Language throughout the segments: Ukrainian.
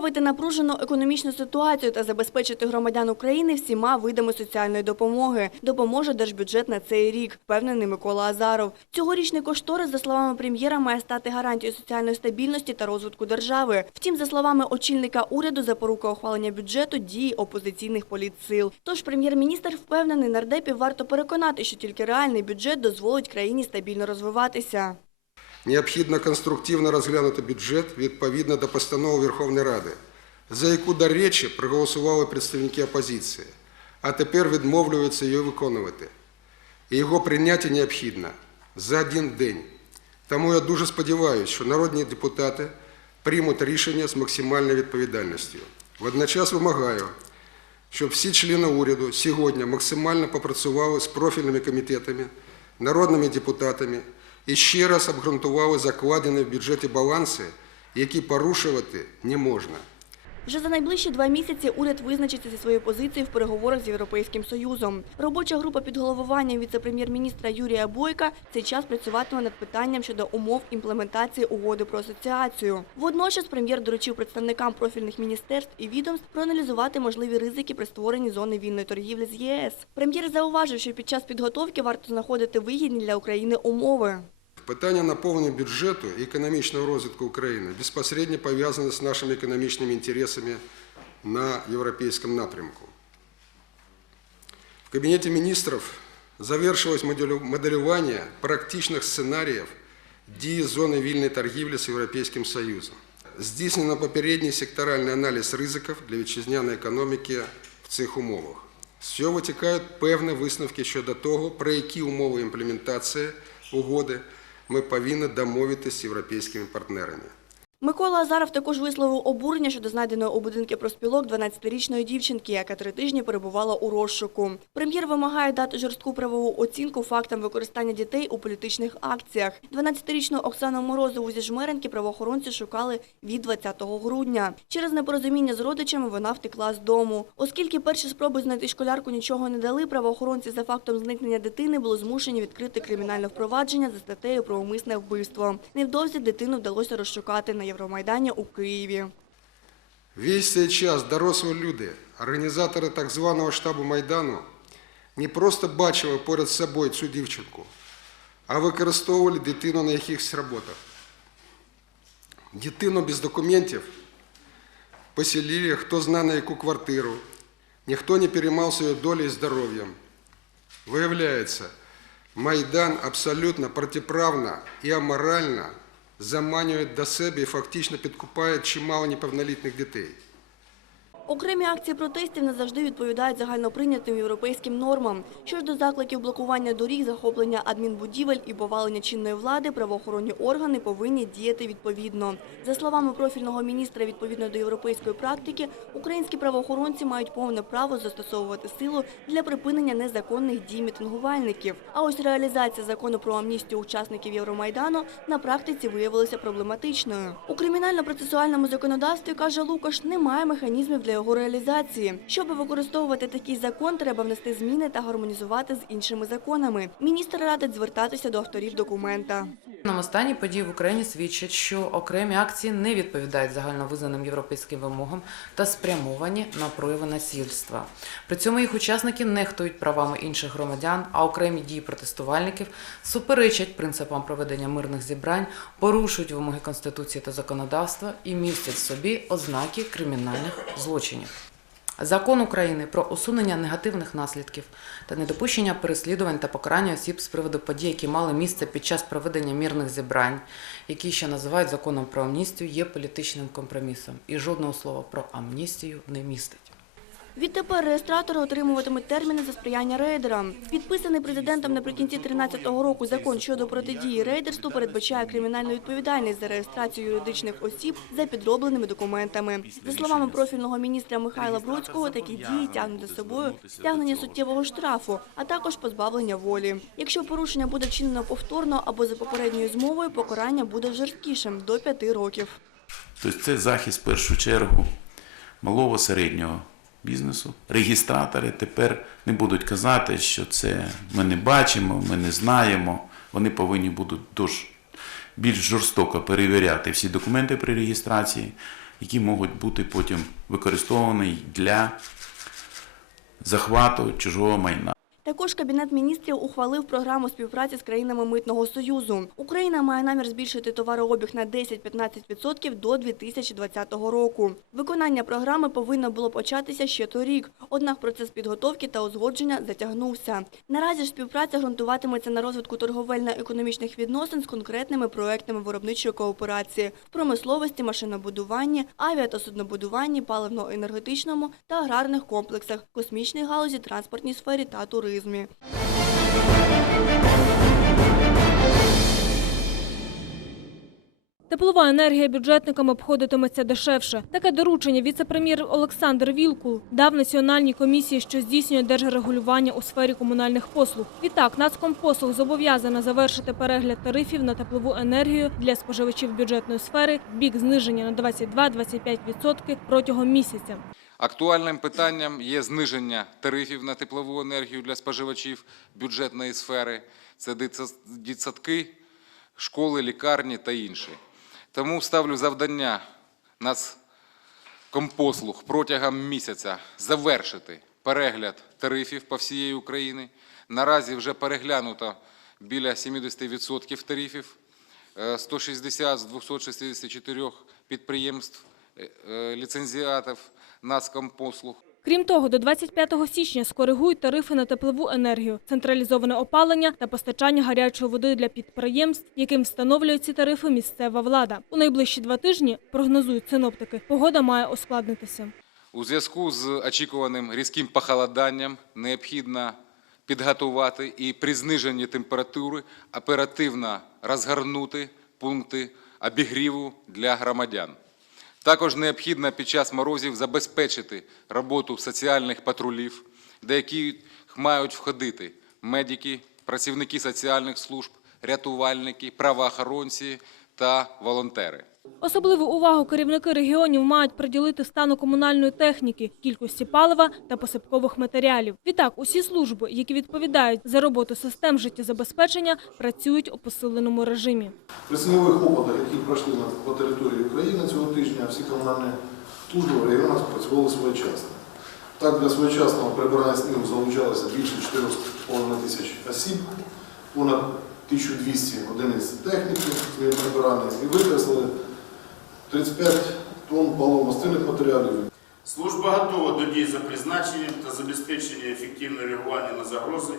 виправити напружену економічну ситуацію та забезпечити громадян України всіма видами соціальної допомоги. Допоможе держбюджет на цей рік, впевнений Микола Азаров. Цьогорічний кошторис, за словами прем'єра, має стати гарантією соціальної стабільності та розвитку держави. Втім, за словами очільника уряду, запорука ухвалення бюджету дії опозиційних політсил. Тож прем'єр-міністр впевнений, нардепів варто переконати, що тільки реальний бюджет дозволить країні стабільно розвиватися. Необхідно конструктивно розглянути бюджет відповідно до постанови Верховної Ради, за яку, до речі, проголосували представники опозиції, а тепер відмовлюються її виконувати. І його прийняття необхідно за один день. Тому я дуже сподіваюся, що народні депутати приймуть рішення з максимальною відповідальністю. Водночас вимагаю, щоб всі члени уряду сьогодні максимально попрацювали з профільними комітетами, народними депутатами і ще раз обґрунтували закладені в бюджеті баланси, які порушувати не можна. Вже за найближчі два місяці уряд визначиться зі своєю позицією в переговорах з Європейським Союзом. Робоча група під головуванням віце-прем'єр-міністра Юрія Бойка цей час працюватиме над питанням щодо умов імплементації угоди про асоціацію. Водночас прем'єр доручив представникам профільних міністерств і відомств проаналізувати можливі ризики при створенні зони вільної торгівлі з ЄС. Прем'єр зауважив, що під час підготовки варто знаходити вигідні для України умови. Питання наповнення бюджету і економічного розвитку України безпосередньо пов'язане з нашими економічними інтересами на європейському напрямку. В Кабінеті міністрів завершилось моделю- моделювання практичних сценаріїв дії зони вільної торгівлі з Європейським Союзом. Здійснено попередній секторальний аналіз ризиків для вітчизняної економіки в цих умовах. З цього витікають певні висновки щодо того, про які умови імплементації угоди ми повинні домовитися з європейськими партнерами. Микола Азаров також висловив обурення щодо знайденої у будинку проспілок 12-річної дівчинки, яка три тижні перебувала у розшуку. Прем'єр вимагає дати жорстку правову оцінку фактам використання дітей у політичних акціях. 12-річну Оксану Морозову зі Жмеренки правоохоронці шукали від 20 грудня. Через непорозуміння з родичами вона втекла з дому. Оскільки перші спроби знайти школярку нічого не дали, правоохоронці за фактом зникнення дитини були змушені відкрити кримінальне впровадження за статтею про умисне вбивство. Невдовзі дитину вдалося розшукати на Євромайдані у Києві. Весь цей час дорослі люди, організатори так званого штабу Майдану, не просто бачили поряд з собою цю дівчинку, а використовували дитину на якихось роботах. Дитину без документів поселили, хто зна на яку квартиру, ніхто не переймався її долею і здоров'ям. Виявляється, Майдан абсолютно протиправно і аморально заманює до себе і фактично підкупають чимало неповнолітніх дітей. Окремі акції протестів не завжди відповідають загальноприйнятим європейським нормам. Що ж до закликів блокування доріг, захоплення адмінбудівель і повалення чинної влади, правоохоронні органи повинні діяти відповідно. За словами профільного міністра, відповідно до європейської практики, українські правоохоронці мають повне право застосовувати силу для припинення незаконних дій мітингувальників. А ось реалізація закону про амністію учасників Євромайдану на практиці виявилася проблематичною. У кримінально-процесуальному законодавстві, каже Лукаш, немає механізмів для його реалізації. Щоб використовувати такий закон, треба внести зміни та гармонізувати з іншими законами. Міністр радить звертатися до авторів документа. Нам останні події в Україні свідчать, що окремі акції не відповідають загальновизнаним європейським вимогам та спрямовані на прояви насильства. При цьому їх учасники нехтують правами інших громадян, а окремі дії протестувальників суперечать принципам проведення мирних зібрань, порушують вимоги конституції та законодавства і містять в собі ознаки кримінальних злочинів. Закон України про усунення негативних наслідків та недопущення переслідувань та покарання осіб з приводу подій, які мали місце під час проведення мірних зібрань, які ще називають законом про амністію, є політичним компромісом і жодного слова про амністію не містить. Відтепер реєстратори отримуватимуть терміни за сприяння рейдерам. Підписаний президентом наприкінці 2013 року закон щодо протидії рейдерству передбачає кримінальну відповідальність за реєстрацію юридичних осіб за підробленими документами. За словами профільного міністра Михайла Бродського, такі дії тягнуть за собою стягнення суттєвого штрафу, а також позбавлення волі. Якщо порушення буде вчинено повторно або за попередньою змовою, покарання буде жорсткішим до п'яти років. Тобто це захист в першу чергу малого середнього бізнесу. Регістратори тепер не будуть казати, що це ми не бачимо, ми не знаємо. Вони повинні будуть дуже більш жорстоко перевіряти всі документи при реєстрації. які можуть бути потім використовані для захвату чужого майна. Також Кабінет міністрів ухвалив програму співпраці з країнами Митного Союзу. Україна має намір збільшити товарообіг на 10-15% до 2020 року. Виконання програми повинно було початися ще торік, однак процес підготовки та узгодження затягнувся. Наразі ж співпраця ґрунтуватиметься на розвитку торговельно-економічних відносин з конкретними проектами виробничої кооперації в промисловості, машинобудуванні, авіа та суднобудуванні, паливно-енергетичному та аграрних комплексах, космічній галузі, транспортній сфері та туризмі. Теплова енергія бюджетникам обходитиметься дешевше. Таке доручення віце-прем'єр Олександр Вілкул дав Національній комісії, що здійснює держрегулювання у сфері комунальних послуг. Відтак, Нацкомпослуг зобов'язана завершити перегляд тарифів на теплову енергію для споживачів бюджетної сфери в бік зниження на 22-25% протягом місяця. Актуальним питанням є зниження тарифів на теплову енергію для споживачів бюджетної сфери. Це дитса- дитсадки, школи, лікарні та інші. Тому ставлю завдання Нацкомпослуг протягом місяця завершити перегляд тарифів по всієї Україні. Наразі вже переглянуто біля 70% тарифів, Е, 160 з 264 підприємств е, е, ліцензіатів Нацкомпослуг. Крім того, до 25 січня скоригують тарифи на теплову енергію, централізоване опалення та постачання гарячої води для підприємств, яким встановлює ці тарифи місцева влада. У найближчі два тижні, прогнозують синоптики, погода має ускладнитися. У зв'язку з очікуваним різким похолоданням необхідно підготувати і при зниженні температури оперативно розгорнути пункти обігріву для громадян. Також необхідно під час морозів забезпечити роботу соціальних патрулів, до яких мають входити медики, працівники соціальних служб, рятувальники, правоохоронці та волонтери. Особливу увагу керівники регіонів мають приділити стану комунальної техніки, кількості палива та посипкових матеріалів. Відтак, усі служби, які відповідають за роботу систем життєзабезпечення, працюють у посиленому режимі. При снігових опадах, які пройшли по території України цього тижня, всі комунальні служби в регіонах працювали своєчасно. Так, для своєчасного прибирання снігу залучалося більше 4,5 тисяч осіб, понад 1200 одиниць техніки прибирання і викреслили 35 тонн паливо-мастильних матеріалів, Служба готова до дій за призначенням та забезпечення ефективного реагування на загрози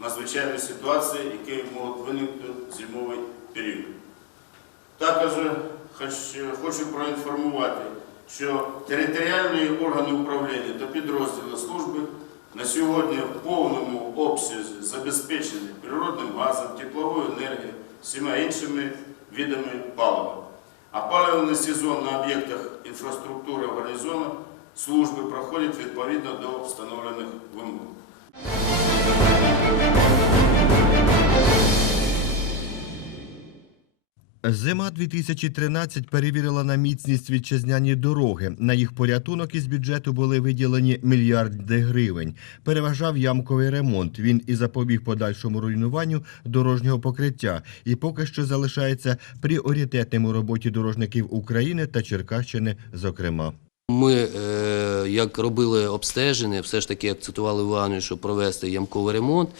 надзвичайної ситуації, які можуть виникнути в зимовий період. Також хочу проінформувати, що територіальні органи управління та підрозділи служби на сьогодні в повному обсязі забезпечені природним газом, тепловою енергією, всіма іншими видами палива. А паливний сезон на об'єктах інфраструктури гарнізону служби проходять відповідно до встановлених вимог. Зима 2013 перевірила на міцність вітчизняні дороги. На їх порятунок із бюджету були виділені мільярди гривень. Переважав ямковий ремонт. Він і запобіг подальшому руйнуванню дорожнього покриття і поки що залишається пріоритетним у роботі дорожників України та Черкащини, зокрема. Ми, е, як робили обстеження, все ж таки акцентували увагу, щоб провести ямковий ремонт.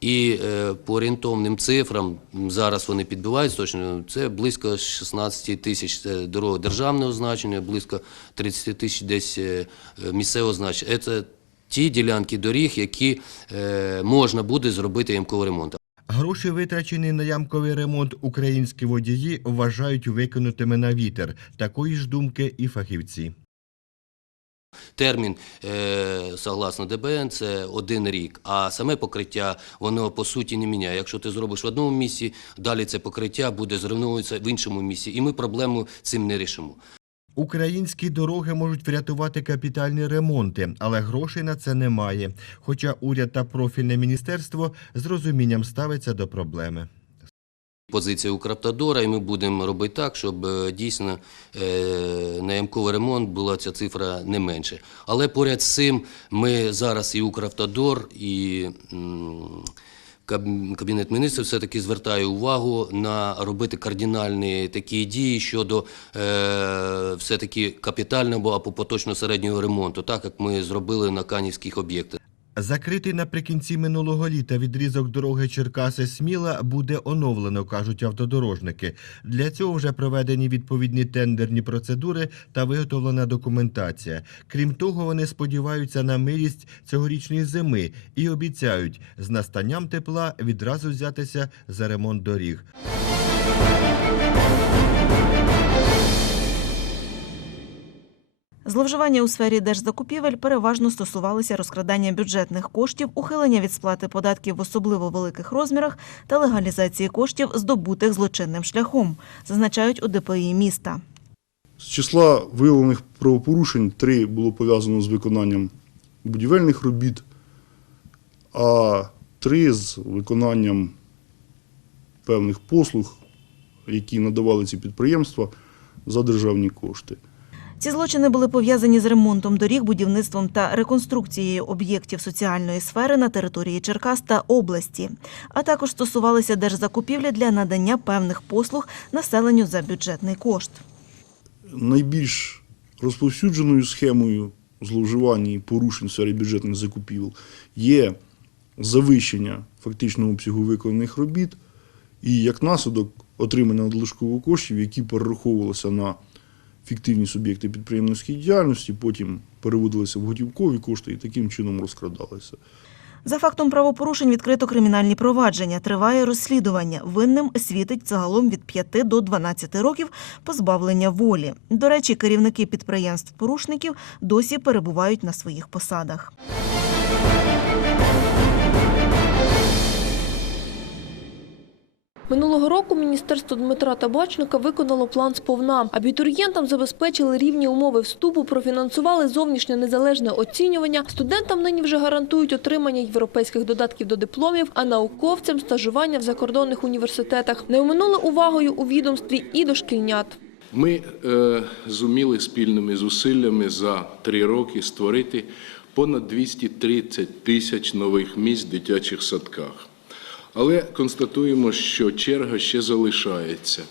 І е, по орієнтовним цифрам, зараз вони підбиваються точно, це близько 16 тисяч дорог державного значення, близько 30 тисяч десь е, е, місцевого значення. Це ті ділянки доріг, які е, можна буде зробити ямковий ремонт. Гроші, витрачені на ямковий ремонт, українські водії вважають викинутими на вітер. Такої ж думки і фахівці. Термін, е, согласно ДБН, це один рік, а саме покриття воно по суті не міняє. Якщо ти зробиш в одному місці, далі це покриття буде зруйновуватися в іншому місці, і ми проблему цим не рішимо. Українські дороги можуть врятувати капітальні ремонти, але грошей на це немає. Хоча уряд та профільне міністерство з розумінням ставиться до проблеми. Позиція у Укравтодора, і ми будемо робити так, щоб е, дійсно е, на ямковий ремонт була ця цифра не менше. Але поряд з цим ми зараз і у Укравтодор, і Кабінет міністрів все-таки звертає увагу на робити кардинальні такі дії щодо е, все-таки капітального або поточно середнього ремонту, так як ми зробили на канівських об'єктах. Закритий наприкінці минулого літа відрізок дороги Черкаси-Сміла буде оновлено, кажуть автодорожники. Для цього вже проведені відповідні тендерні процедури та виготовлена документація. Крім того, вони сподіваються на милість цьогорічної зими і обіцяють з настанням тепла відразу взятися за ремонт доріг. Зловживання у сфері держзакупівель переважно стосувалися розкрадання бюджетних коштів, ухилення від сплати податків в особливо великих розмірах та легалізації коштів, здобутих злочинним шляхом, зазначають у ДПІ міста. З числа виявлених правопорушень три було пов'язано з виконанням будівельних робіт, а три з виконанням певних послуг, які надавали ці підприємства за державні кошти. Ці злочини були пов'язані з ремонтом доріг, будівництвом та реконструкцією об'єктів соціальної сфери на території Черкас та області, а також стосувалися держзакупівлі для надання певних послуг населенню за бюджетний кошт. Найбільш розповсюдженою схемою зловживань і порушень в сфері бюджетних закупівель є завищення фактичного обсягу виконаних робіт і як наслідок отримання надлишкових коштів, які перераховувалися на фіктивні суб'єкти підприємницької діяльності, потім переводилися в готівкові кошти і таким чином розкрадалися. За фактом правопорушень відкрито кримінальні провадження. Триває розслідування. Винним світить загалом від 5 до 12 років позбавлення волі. До речі, керівники підприємств-порушників досі перебувають на своїх посадах. Минулого року міністерство Дмитра Табачника виконало план сповна. Абітурієнтам забезпечили рівні умови вступу, профінансували зовнішнє незалежне оцінювання. Студентам нині вже гарантують отримання європейських додатків до дипломів, а науковцям стажування в закордонних університетах. Не оминули увагою у відомстві і дошкільнят. Ми е, зуміли спільними зусиллями за три роки створити понад 230 тисяч нових місць в дитячих садках. Але констатуємо, що черга ще залишається,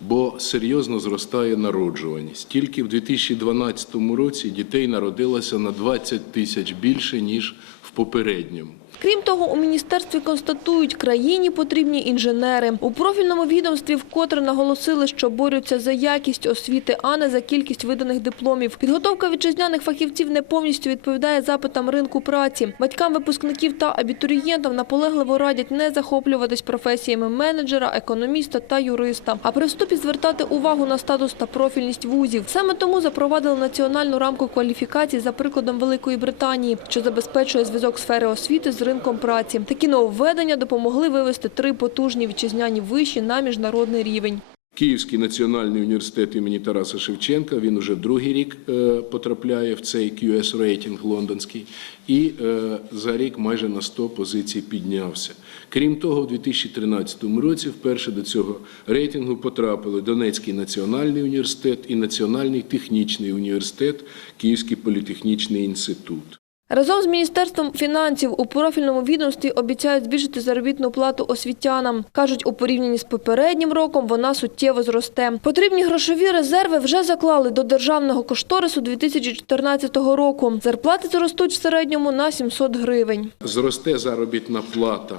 бо серйозно зростає народжуваність. Тільки в 2012 році дітей народилося на 20 тисяч більше, ніж в попередньому. Крім того, у міністерстві констатують, країні потрібні інженери. У профільному відомстві вкотре наголосили, що борються за якість освіти, а не за кількість виданих дипломів. Підготовка вітчизняних фахівців не повністю відповідає запитам ринку праці. Батькам випускників та абітурієнтам наполегливо радять не захоплюватись професіями менеджера, економіста та юриста, а при вступі звертати увагу на статус та профільність вузів. Саме тому запровадили національну рамку кваліфікацій за прикладом Великої Британії, що забезпечує зв'язок сфери освіти з ринком праці. Такі нововведення допомогли вивести три потужні вітчизняні виші на міжнародний рівень. Київський національний університет імені Тараса Шевченка, він уже другий рік е, потрапляє в цей QS рейтинг лондонський, і е, за рік майже на 100 позицій піднявся. Крім того, у 2013 році вперше до цього рейтингу потрапили Донецький національний університет і Національний технічний університет, Київський політехнічний інститут. Разом з Міністерством фінансів у профільному відомстві обіцяють збільшити заробітну плату освітянам. Кажуть, у порівнянні з попереднім роком вона суттєво зросте. Потрібні грошові резерви вже заклали до державного кошторису 2014 року. Зарплати зростуть в середньому на 700 гривень. Зросте заробітна плата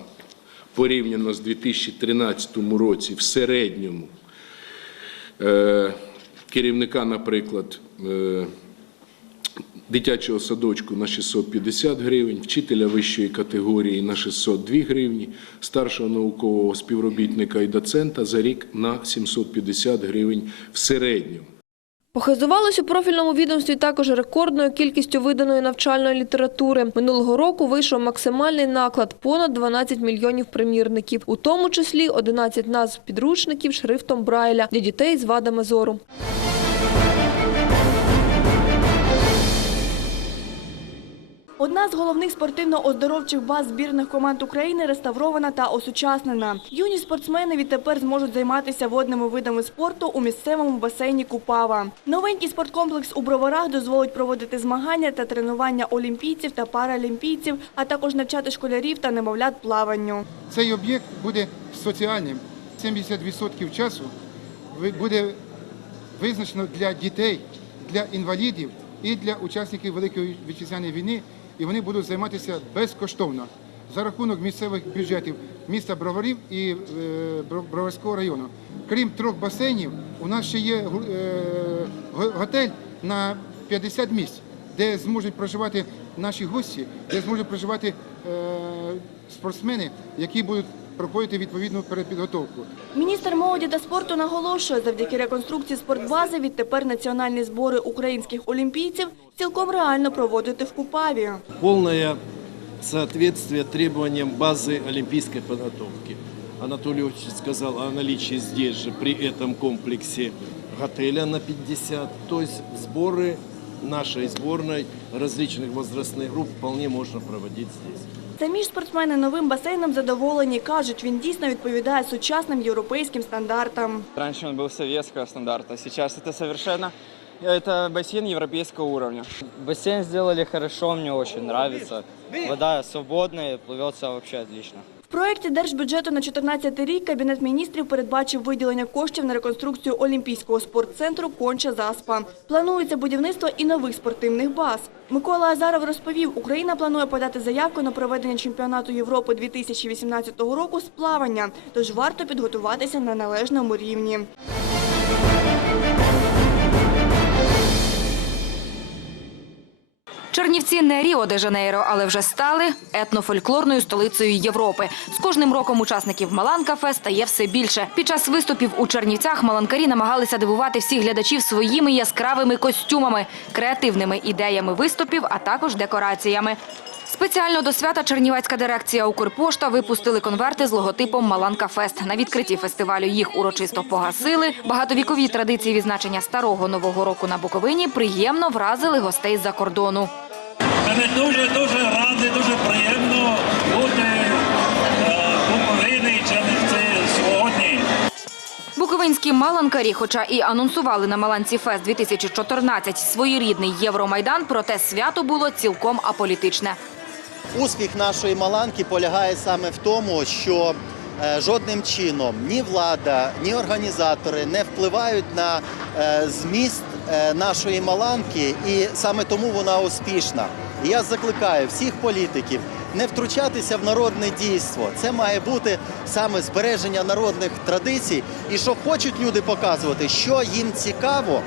порівняно з 2013 році в середньому. Е, Керівника, наприклад, е, дитячого садочку на 650 гривень, вчителя вищої категорії на 602 гривні, старшого наукового співробітника і доцента за рік на 750 гривень в середньому. Похизувалось у профільному відомстві також рекордною кількістю виданої навчальної літератури. Минулого року вийшов максимальний наклад – понад 12 мільйонів примірників, у тому числі 11 назв підручників шрифтом Брайля для дітей з вадами зору. Одна з головних спортивно-оздоровчих баз збірних команд України реставрована та осучаснена. Юні спортсмени відтепер зможуть займатися водними видами спорту у місцевому басейні Купава. Новенький спорткомплекс у Броварах дозволить проводити змагання та тренування олімпійців та паралімпійців, а також навчати школярів та немовлят плаванню. Цей об'єкт буде соціальним. 70% часу буде визначено для дітей, для інвалідів і для учасників Великої вітчизняної війни, і вони будуть займатися безкоштовно за рахунок місцевих бюджетів міста Броварів і е, Броварського району. Крім трьох басейнів, у нас ще є е, готель на 50 місць, де зможуть проживати наші гості, де зможуть проживати е, спортсмени, які будуть проходити відповідну перепідготовку. Міністр молоді та спорту наголошує, завдяки реконструкції спортбази відтепер національні збори українських олімпійців цілком реально проводити в Купаві. полное соответствие требованиям базы олимпийской подготовки. Анатолий Ильич сказал о наличии здесь же, при этом комплексе, готеля на 50. То есть сборы нашей сборной различных возрастных групп вполне можно проводить здесь. Самі ж спортсмени новим басейном задоволені. Кажуть, він дійсно відповідає сучасним європейським стандартам. Раньше он был советского стандарта, сейчас это совершенно это бассейн европейского уровня. Бассейн сделали хорошо, мне очень нравится. Вода свободная, плывется вообще отлично. В проєкті держбюджету на 2014 рік Кабінет міністрів передбачив виділення коштів на реконструкцію Олімпійського спортцентру «Конча Заспа». Планується будівництво і нових спортивних баз. Микола Азаров розповів, Україна планує подати заявку на проведення чемпіонату Європи 2018 року з плавання, тож варто підготуватися на належному рівні. Чернівці не Ріо де Жанейро, але вже стали етнофольклорною столицею Європи. З кожним роком учасників Маланкафе стає все більше. Під час виступів у Чернівцях маланкарі намагалися дивувати всіх глядачів своїми яскравими костюмами, креативними ідеями виступів, а також декораціями. Спеціально до свята Чернівецька дирекція Укрпошта випустили конверти з логотипом Маланка Фест. На відкритті фестивалю їх урочисто погасили. Багатовікові традиції відзначення старого нового року на Буковині приємно вразили гостей з-за кордону. Ми дуже дуже раді, дуже приємно бути у Буковині Чернівці сьогодні. Буковинські маланкарі, хоча і анонсували на Маланці Фест 2014 своєрідний Євромайдан, проте свято було цілком аполітичне. Успіх нашої Маланки полягає саме в тому, що е, жодним чином ні влада, ні організатори не впливають на е, зміст е, нашої Маланки, і саме тому вона успішна. Я закликаю всіх політиків не втручатися в народне дійство. Це має бути саме збереження народних традицій. І що хочуть люди показувати, що їм цікаво,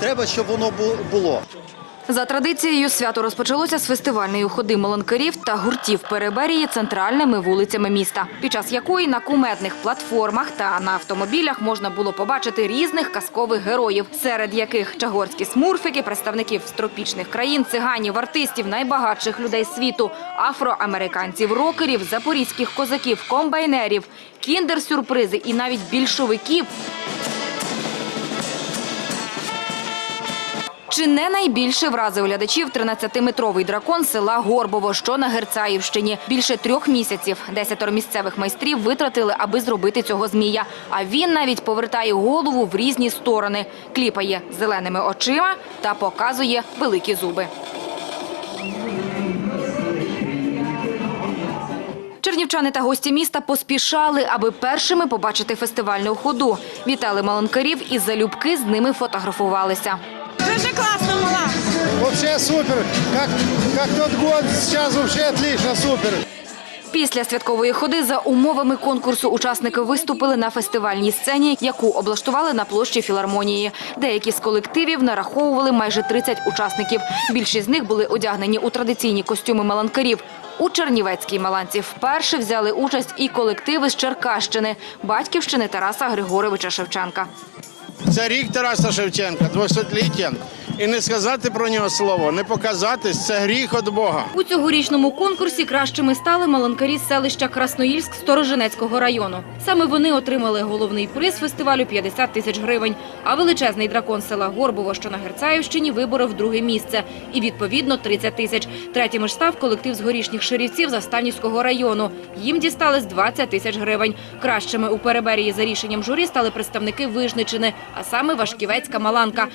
треба, щоб воно було. За традицією, свято розпочалося з фестивальної ходи маланкарів та гуртів переберії центральними вулицями міста, під час якої на кумедних платформах та на автомобілях можна було побачити різних казкових героїв, серед яких чагорські смурфики, представників з тропічних країн, циганів, артистів, найбагатших людей світу, афроамериканців, рокерів, запорізьких козаків, комбайнерів, кіндер-сюрпризи і навіть більшовиків. Чи не найбільше вразив глядачів 13-метровий дракон села Горбово, що на Герцаївщині. Більше трьох місяців десятеро місцевих майстрів витратили, аби зробити цього змія. А він навіть повертає голову в різні сторони, кліпає зеленими очима та показує великі зуби. Чернівчани та гості міста поспішали, аби першими побачити фестивальну ходу. Вітали маланкарів і залюбки з ними фотографувалися. Дуже класно, мала. Вообще супер. Как, как тот год, сейчас вообще отлично, супер. Після святкової ходи за умовами конкурсу учасники виступили на фестивальній сцені, яку облаштували на площі філармонії. Деякі з колективів нараховували майже 30 учасників. Більшість з них були одягнені у традиційні костюми маланкарів. У Чернівецькій маланці вперше взяли участь і колективи з Черкащини, батьківщини Тараса Григоровича Шевченка. Це рік Тараса Шевченка, 200-ліття. І не сказати про нього слово, не показатись це гріх від Бога. У цьогорічному конкурсі кращими стали маланкарі з селища Красноїльськ Сторожинецького району. Саме вони отримали головний приз фестивалю 50 тисяч гривень. А величезний дракон села Горбово, що на Герцаївщині, виборов друге місце. І відповідно 30 тисяч. Третім ж став колектив з горішніх шерівців Застанівського району. Їм дістались 20 тисяч гривень. Кращими у Переберії за рішенням журі стали представники Вижничини, а саме Вашківецька Маланка.